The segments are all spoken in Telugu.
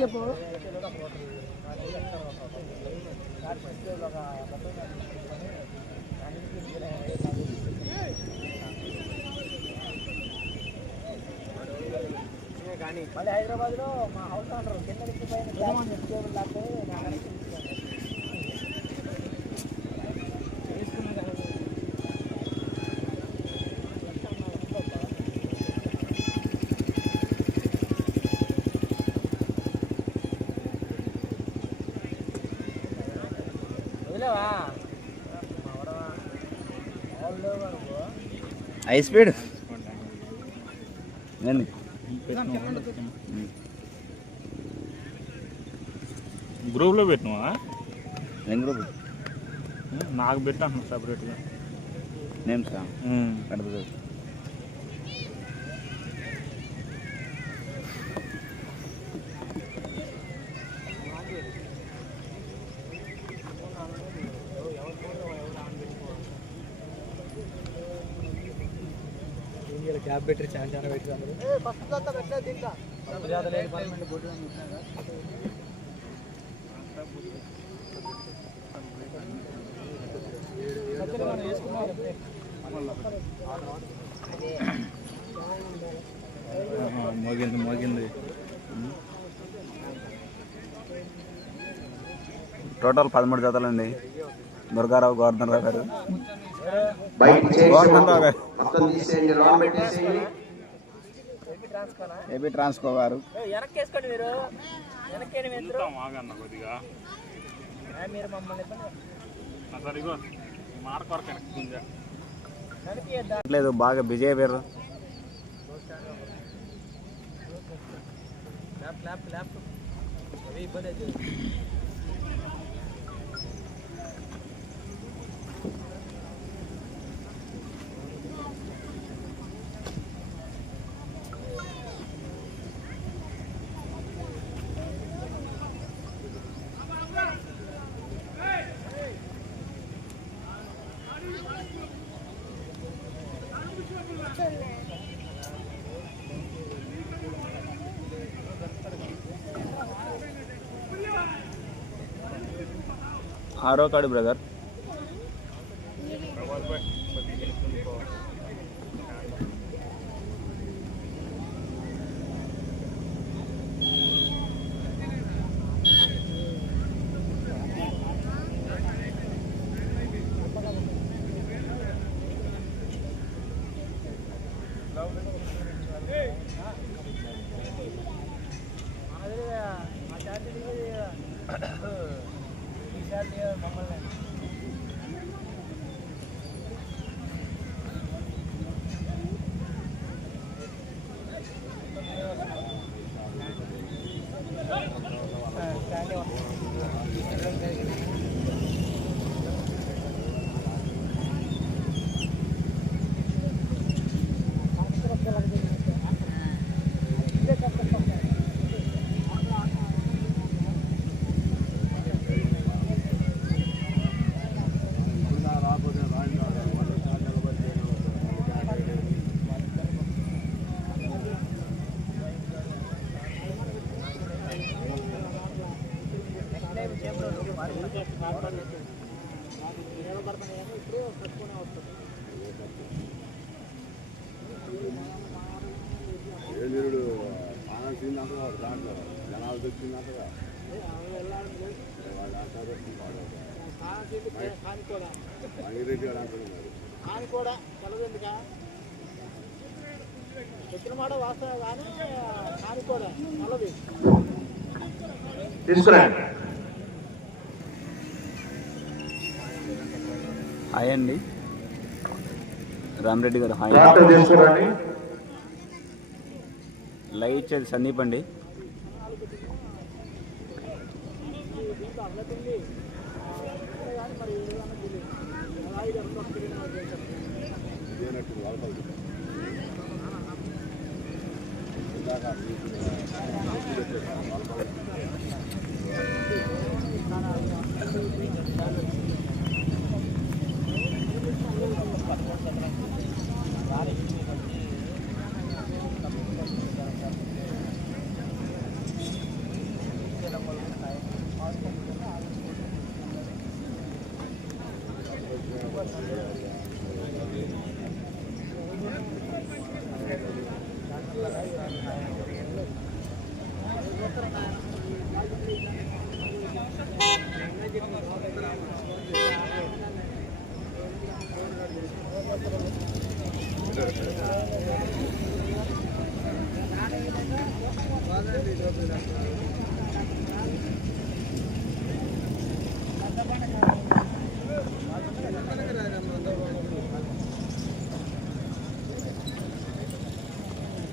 చెప్పు. మళ్ళీ హైదరాబాద్లో మా హౌస్ అంటారు కింద నుంచి పైన గ్లాస్ టేబుల్ లాంటి హై స్పీడ్ గ్రూప్లో పెట్టినావా? ఏం గ్రూప్ నాకు పెట్టాను సపరేట్గా నేమ్స్ కడప ఇంకా డిపార్ట్మెంట్ బొడ్డు అని చెప్పినాక మోగింది మోగింది. టోటల్ పదమూడు జతలండి. దుర్గారావు గోవర్ధన్ రావు గారు. బయట మొత్తం తీసేయండి లోన్ పెట్టేసేయండి. ట్రాన్స్కో గారు. వెనక్కి వేసుకోండి మీరు. వెనక్కి ఏమి ఎదురు ఆగన్న కొద్దిగా మీరు మమ్మల్ని ఇబ్బంది సరే ఇగో మాట కొరకు వెనక్కి గుంజా వెనక్కి లేదు బాగా బిజీ అయిపోయారు ల్యాప్ ల్యాప్ ల్యాప్ అవి ఇబ్బంది అవుతుంది ఆరో కాడు బ్రదర్ అదే మా ఛార్జీ ఈ ఛార్జీ మమ్మల్ని కూడా మాట వాస్తవం కానీ కూడా తీసుకురండి. హాయ్ అండి. రామరెడ్డి గారు హాయ్. లైవ్ ఇచ్చేది సందీప్ అండి. వాళ్ళకి ఇందాక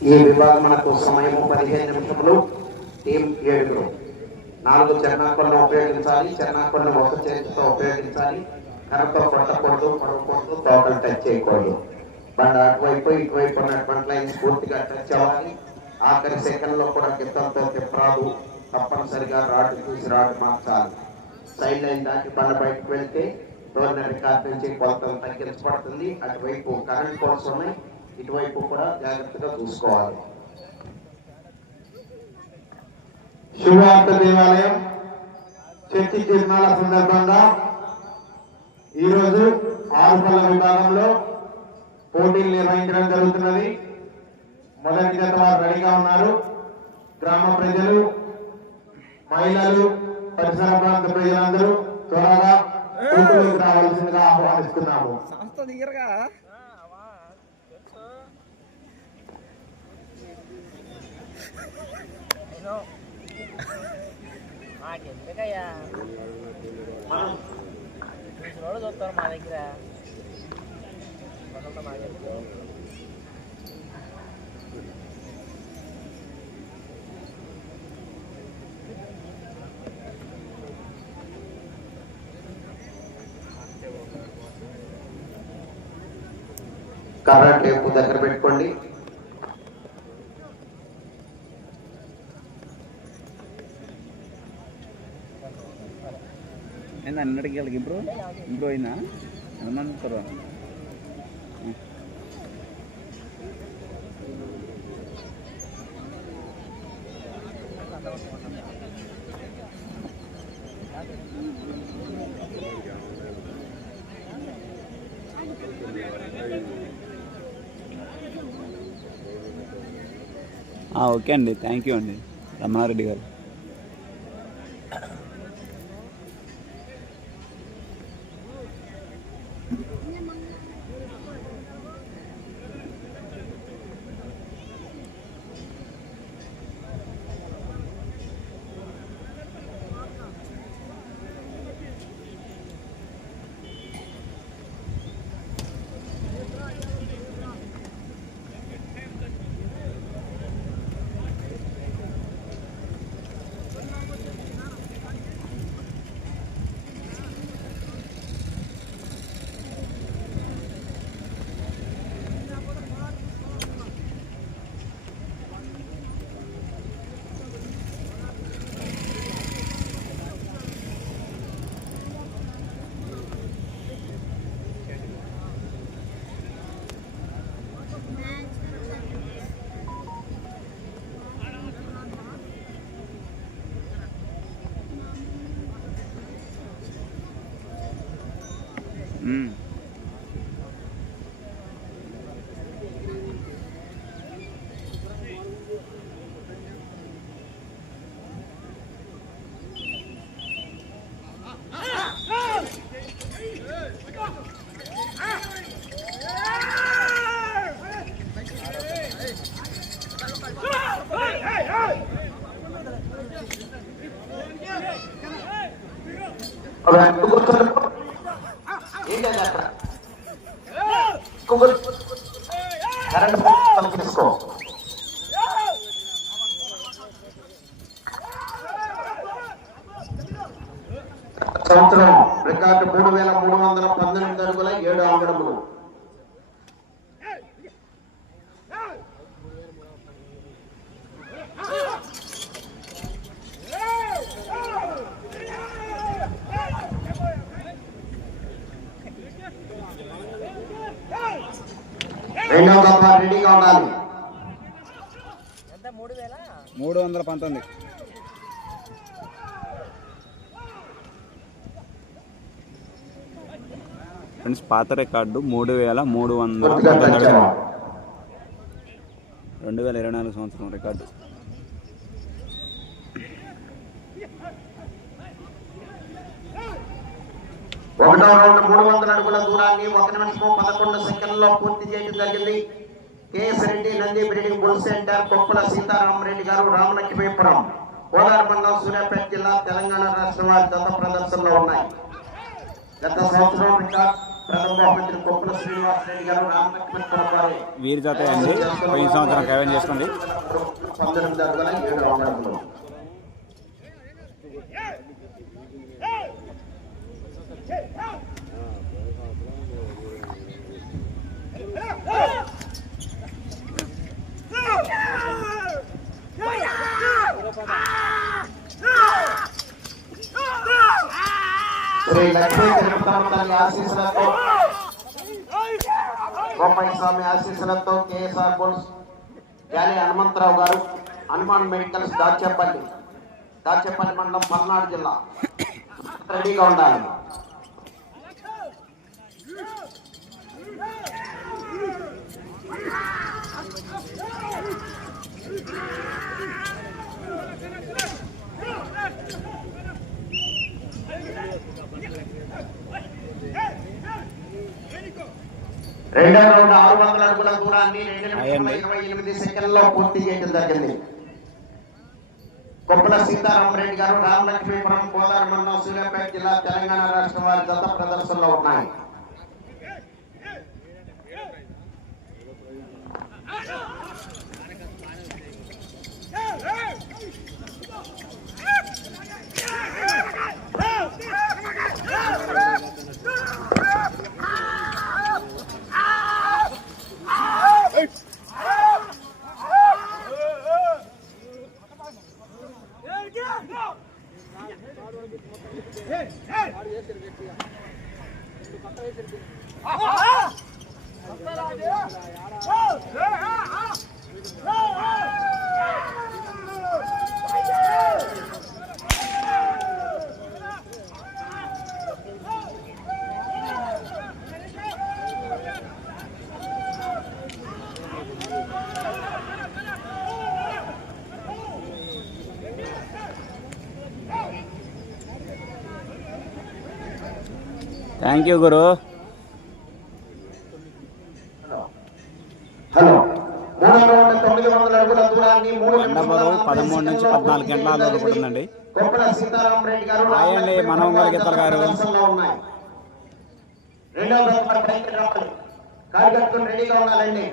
ఈ విభాగం మనకు సమయం పదిహేను నిమిషంలో టీం ఏడుగురు నాలుగు చిన్నాకులను ఉపయోగించాలి చిన్నాకులను ఒక చేతితో ఉపయోగించాలి. కర్రతో కొట్టకూడదు కొడకూడదు తోటలు టచ్ చేయకూడదు. బండి అటువైపు ఇటువైపు ఉన్నటువంటి లైన్స్ పూర్తిగా టచ్ అవ్వాలి. ఆఖరి సెకండ్లో కూడా గిత్తంతో తిప్పరాదు. తప్పనిసరిగా రాడ్ చూసి రాడ్ మార్చాలి. సైడ్ లైన్ దాటి బండ బయటకు వెళ్తే టోర్నర్ రికార్డ్ నుంచి కొలతలు తగ్గించబడుతుంది. అటువైపు కరెంట్ కోసమే ఉన్నాయి. ఇటువైపు కూడా జాగ్రత్తగా చూసుకోవాలి. శుభవార్త దేవాలయం చర్చి తిరునాళ్ళ సందర్భంగా ఈరోజు ఆరుపల్ల విభాగంలో పోటీలు నిర్వహించడం జరుగుతున్నది. మొదటి జత వారు రెడీగా ఉన్నారు. గ్రామ ప్రజలు మహిళలు పరిసర ప్రాంత ప్రజలందరూ త్వరగా పోటీలోకి రావాల్సిందిగా ఆహ్వానిస్తున్నాము. నేను మాకెందుకయ్యా? చూసిన వాళ్ళు చూస్తారు మా దగ్గర. అదంతా మాకెందుకు? కర్ర టేపు దగ్గర పెట్టుకోండి. ఏంది అన్నటికి వెళ్ళకి ఇంప్రూవ్ ఇంప్రూవ్ అయిందా ఎంతమంది వస్తారు ఓకే అండి. థ్యాంక్ యూ అండి. రమణారెడ్డి గారు. రెండవ గొప్ప రెడీగా ఉండాలి. ఎంత మూడు వందల పంతొమ్మిది. ఫ్రెండ్స్ పాత రికార్డు మూడు వేల మూడు వందల. రెండు వేల ఇరవై నాలుగు సంవత్సరం రికార్డు. ఒకటో రౌండ్ మూడు వందల అడుగుల దూరాన్ని ఒక నిమిషము పదకొండు సెకండ్లో పూర్తి చేయడం జరిగింది. KS Reddy Nandi breeding bull centre Koppula Sitaramareddy గారు రామలక్ష్మీపురం కోదాడ మండలం సూర్యాపేట జిల్లా తెలంగాణ రాష్ట్రం వారి గత ప్రదర్శనలో ఉన్నాయి. గత సంవత్సరం రికార్డ్ వారి. వీరి జత అండి. పోయిన సంవత్సరం కైవన్ చేసుకుంది పంతొమ్మిది అడుగుల ఏడు అడుగులు శ్రీ లక్ష్మీ తిరుపతమ్మ తల్లి ఆశీస్సులతో స్వామి ఆశీస్సులతో కేఎస్ఆర్ బోల్స్ యాలి హనుమంతరావు గారు హనుమాన్ మెడికల్స్ దాచేపల్లి దాచేపల్లి మండలం పల్నాడు జిల్లా. రెడీగా ఉండాలి. రెండవ రౌండ్ ఆరు వందల అడుగుల దూరాన్ని రెండు నిమిషముల అయ్యండి. ఇరవై ఎనిమిది సెకండ్లలో పూర్తి చేయడం జరిగింది కొప్పల సీతారామరెడ్డి గారు రామలక్ష్మీపురం కోదాడ మండలం సూర్యాపేట జిల్లా తెలంగాణ రాష్ట్రం వారి జత ప్రదర్శనలో ఉన్నాయి థ్యాంక్ యూ గురు నిమిషముల పదమూడు నుంచి పద్నాలుగు గంటల గారు హాయ్ అండి, మనోహర్ గారు, గీతల గారు. రెడీగా ఉండాలండి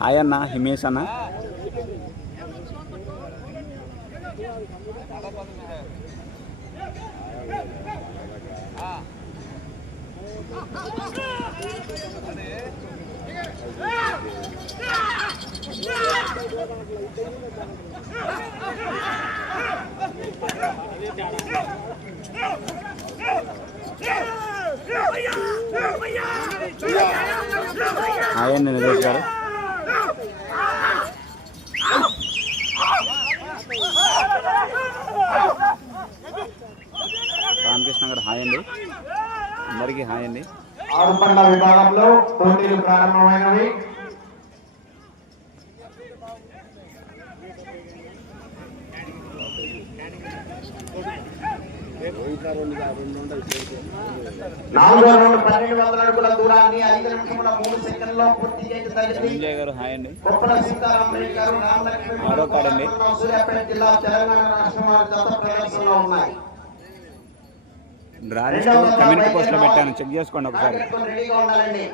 హాయ్ అన్న హిమేష్ అన్న. హాయ్ అండి రామకృష్ణ గారు హాయ్ అండి అందరికీ హాయ్ అండి ఆరుపండ్ల విభాగంలో పోటీలు ప్రారంభమైనవి నాలుగో రౌండ్ పన్నెండు వందల అడుగుల దూరాన్ని ఐదు నిమిషముల మూడు సెకండ్లో పూర్తి చేయడం జరిగింది సంజయ్ గారు హాయ్ అండి కొప్పల గారు రామలక్ష్మి. సూర్యాపేట జిల్లా తెలంగాణ రాష్ట్రం వారి జత ప్రదర్శనలో ఉన్నాయి కమ్యూనిటీ పోస్ట్లో పెట్టాను. చెక్ చేసుకోండి ఒకసారి. కార్యకర్తలు రెడీగా ఉండాలండి.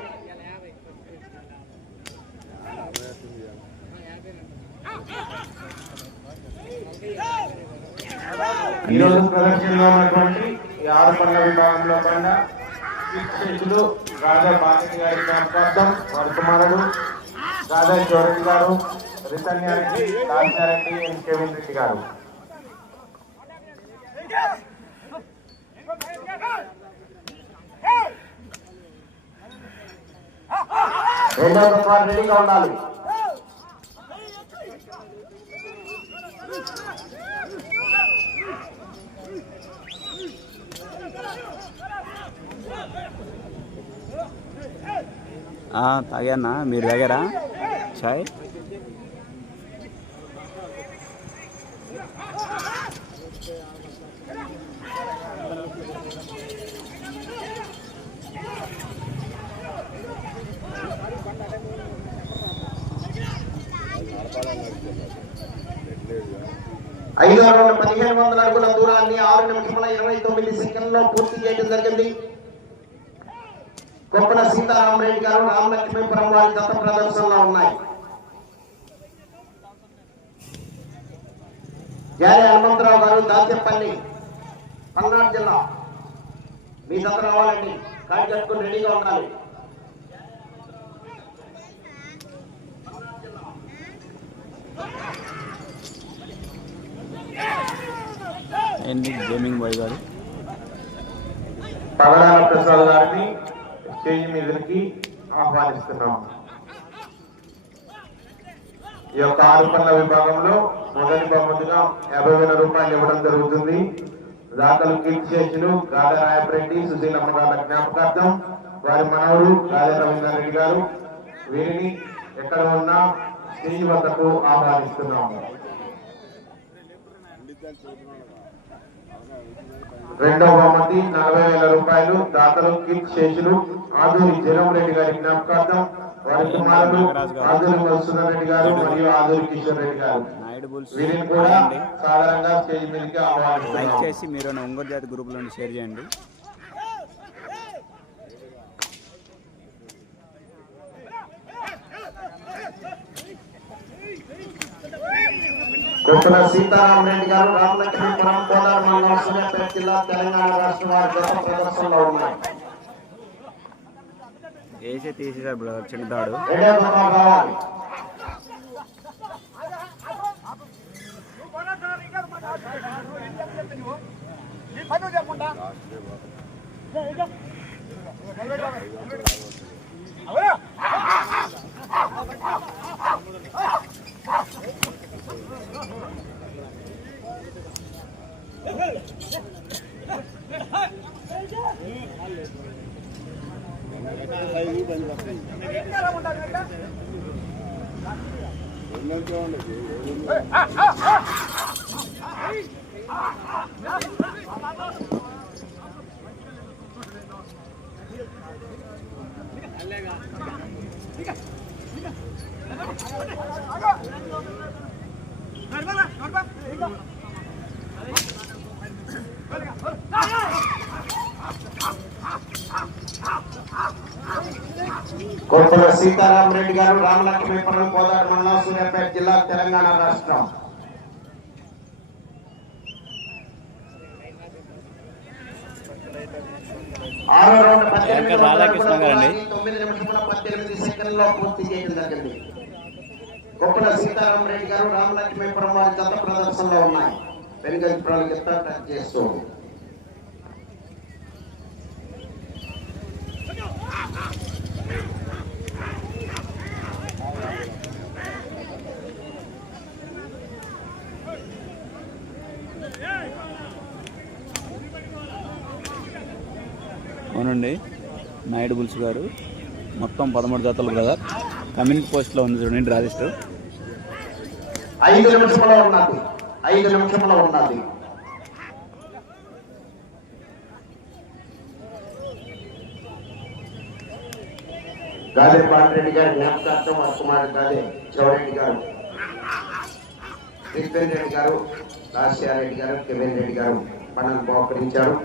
ఈ రోజు ప్రదర్శనలో ఉన్నటువంటి ఈ ఆరుపండ్ల విభాగంలో చేతులు రాజా బాలకి గారి జ్ఞాపకార్థం వారి కుమారుడు రాజా గారు రితన్యారెడ్డి కాంతారెడ్డి ఎన్. కేవిన్ రెడ్డి గారు. రెండవ వారు రెడీగా ఉండాలి. తాగానా మీరు తాగారా? చాయ్? ఐదో రౌండ్ పదిహేను వందల అడుగుల దూరాన్ని ఆరు నిమిషముల ఇరవై తొమ్మిది సెకండ్లో పూర్తి చేయడం జరిగింది. కొప్పల సీతారామరెడ్డి గారు రామలక్ష్మీపురం వారి గత ప్రదర్శనలో ఉన్నాయి. జాలి హనుమంతరావు గారు దాచేపల్లి పల్నాడు జిల్లా. మీ దగ్గర రావాలండి. కాడి కట్టుకుని రెడీగా ఉండాలి. ఏంటి గేమింగ్ బాయ్ గారు. పగడాల ప్రసాద్ గారిని స్టేజ్ మీదకి ఆహ్వానిస్తున్నాం. ఈ యొక్క ఆరు పనుల విభాగంలో మొదటి బహుమతిగా యాభై వేల రూపాయలు ఇవ్వడం జరుగుతుంది. దాతలు కీర్తిశేషులు గాలి రాయపరెడ్డి సుశీలమ్మ గారి జ్ఞాపకార్థం వారి మనవరు గాలి రవీంద్ర రెడ్డి గారు వీరిని ఎక్కడ ఉన్నా స్టేజ్ వద్దకు ఆహ్వానిస్తున్నాము రెండవ బహుమతి నలభై వేల రూపాయలు దాతలు కీర్తి శేషులు ఆదూరి జనం రెడ్డి గారి జ్ఞాపకార్థం వారి కుమారుడు ఆదూరి మధుసూదన్ రెడ్డి గారు మరియు ఆదూరి కిషోర్ రెడ్డి గారు. వీరిని కూడా సాధారణంగా స్టేజ్ మీదకి లైక్ ఆహ్వానిస్తున్నాం చేసి మీరు ఒంగోలు జాతి గ్రూప్లో షేర్ చేయండి. గారు రామలక్ష్మీపురం కోదాడ మండలం సూర్యాపేట జిల్లా తెలంగాణ రాష్ట్ర వారి గత ప్రదర్శనలో ఉన్నాయి. వేసే తీసేసారు బ్రదర్ ఉండదు సీతారామరెడ్డి గారు రామలక్ష్మీపురం కోదాడ మండలం సూర్యాపేట జిల్లా తెలంగాణ రాష్ట్రం. పద్దెనిమిది వెంకట రాధాకృష్ణ గారండి. తొమ్మిది నిమిషముల పద్దెనిమిది సెకండ్లో పూర్తి చేయడం జరిగింది. కొప్పుల సీతారామరెడ్డి గారు రామలక్ష్మీపురం వారి గత ప్రదర్శనలో ఉన్నాయి. వెనుగంపురాలు ఎత్తా టచ్ చేస్తూ బుల్స్ గారు మొత్తం పదమూడు జాతలు బ్రదర్ కమ్యూనిటీ పోస్ట్లో ఉంది చూడండి రాజిస్టర్ ఐదు నిమిషంలో ఉన్నది ఐదు నిమిషంలో ఉన్నది గాదే పాటిరెడ్డి గారి జ్ఞాపకార్థం కుమార్ గాదే చౌరెడ్డి గారు విపిన్ రెడ్డి గారు రాజశేఖర రెడ్డి గారు కిరణ్ రెడ్డి గారు పనులు బహుకరించారు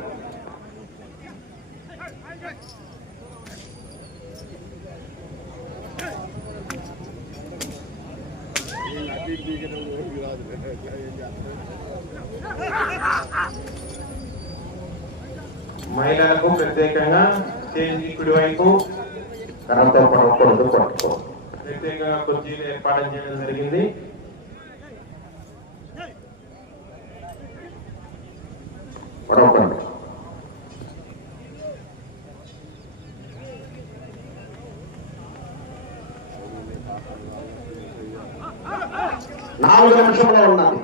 నాలుగు నిమిషంలో ఉన్నది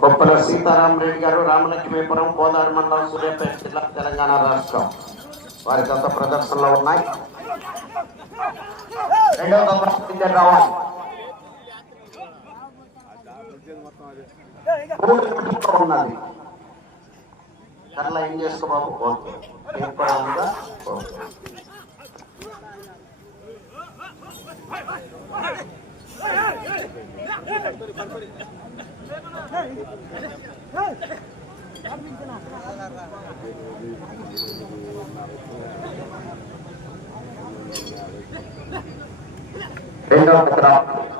కొప్పల సీతారాం రెడ్డి గారు రామలక్ష్మీపురం కోదాడు మండలం సూర్యాపేట జిల్లా తెలంగాణ రాష్ట్రం వారి గత ప్రదర్శనలో ఉన్నాయి రెండవ దఫా విజయ్ రావాలి మూడు నిమిషాలు ఉన్నది కర్ల ఏం చేసుకో బాబు ఓకే ఏం కూడా ఉందా ఓకే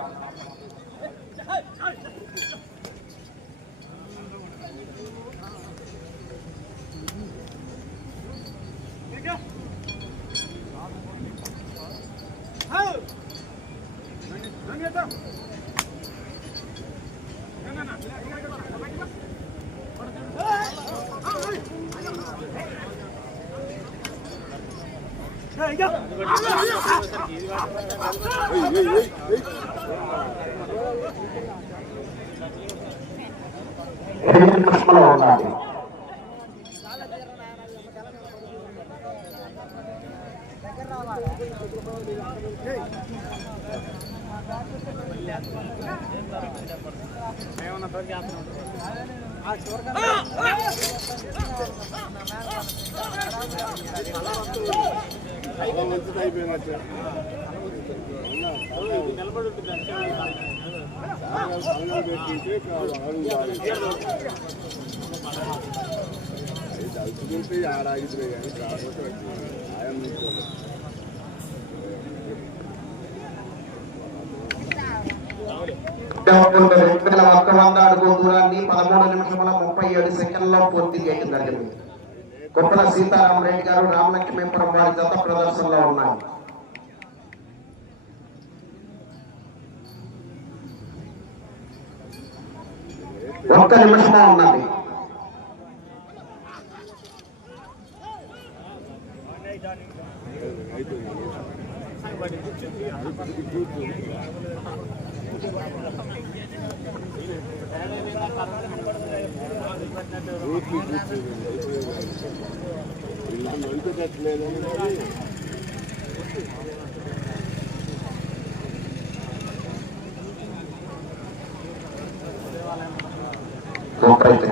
చాలా ఆడ ఆగిపోయి కానీ కాకపోతే ఆయం తీసుకోలేదు రెండు వేల ఒక్క వంద అడుగు దూరాన్ని పదమూడు నిమిషముల ముప్పై ఏడు సెకండ్లో పూర్తి చేయడం జరిగింది. కొప్పల సీతారామరెడ్డి గారు రామలక్ష్మీపురం వారి జత ప్రదర్శనలో ఉన్నారు. ఒక్క నిమిషమే ఉన్నది నడిపేటట్లేదని ఒక్కైతే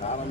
కారం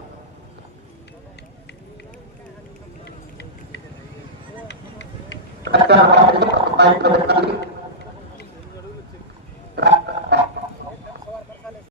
Akan waktu itu,